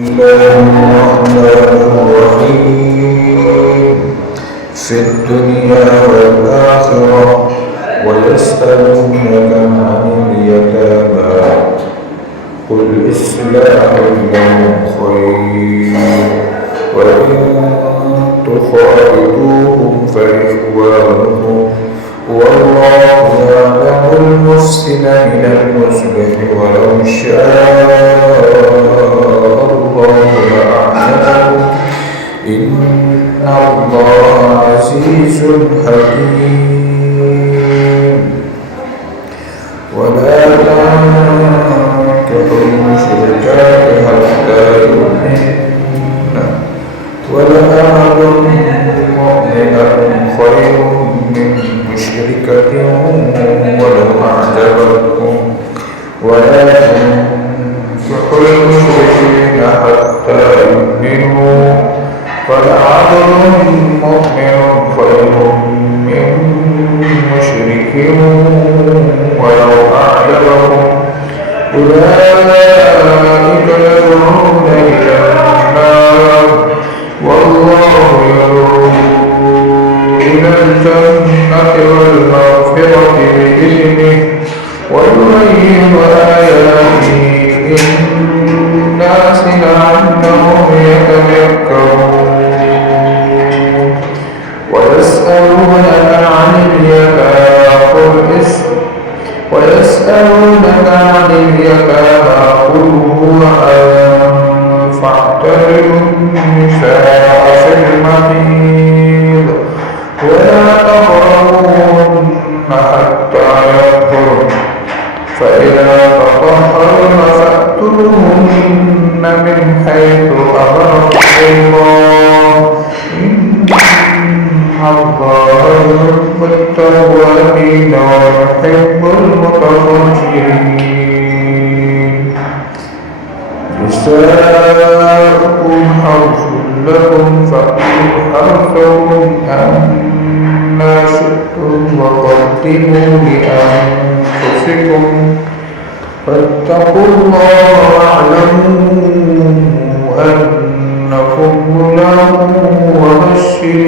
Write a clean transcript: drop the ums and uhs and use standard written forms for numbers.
الله الرحمن الرحيم في الدنيا والآخرة ويسألونك عن اليتامى قل إصلاح لهم خير وإن تخالطوهم فإخوانكم والله يعلم المفسد من المصلح ولو شاء الله لأعنتكم إن الله عزيز حكيم ولا تنكحوا المشركات حتى يؤمنن ولأمة مؤمنة خير من مشركة ولو أعجبتكم ولا تنكحوا المشركين حتى يؤمنوا ولعبد مؤمن خير من مشرك ولو أعجبكم أولئك يدعون إلى النار والله يدعو إلى الجنة والمغفرة بإذنه ويبين آياته للناس لعلهم يتذكرون ويسألونك عن اليتامى قل هو أذى فاعتزلوا النساء في المحيض ولا تقربوهن حتى يطهرن فإذا تطهرن فأتوهن من حيث أمركم الله إن الله يحب التوابين ويحب المتطهرين نساؤكم حرث لكم فأتوا حرثكم أنى شئتم وقدموا لأنفسكم فاتقوا الله واعلموا أنكم ملاقوه وبشر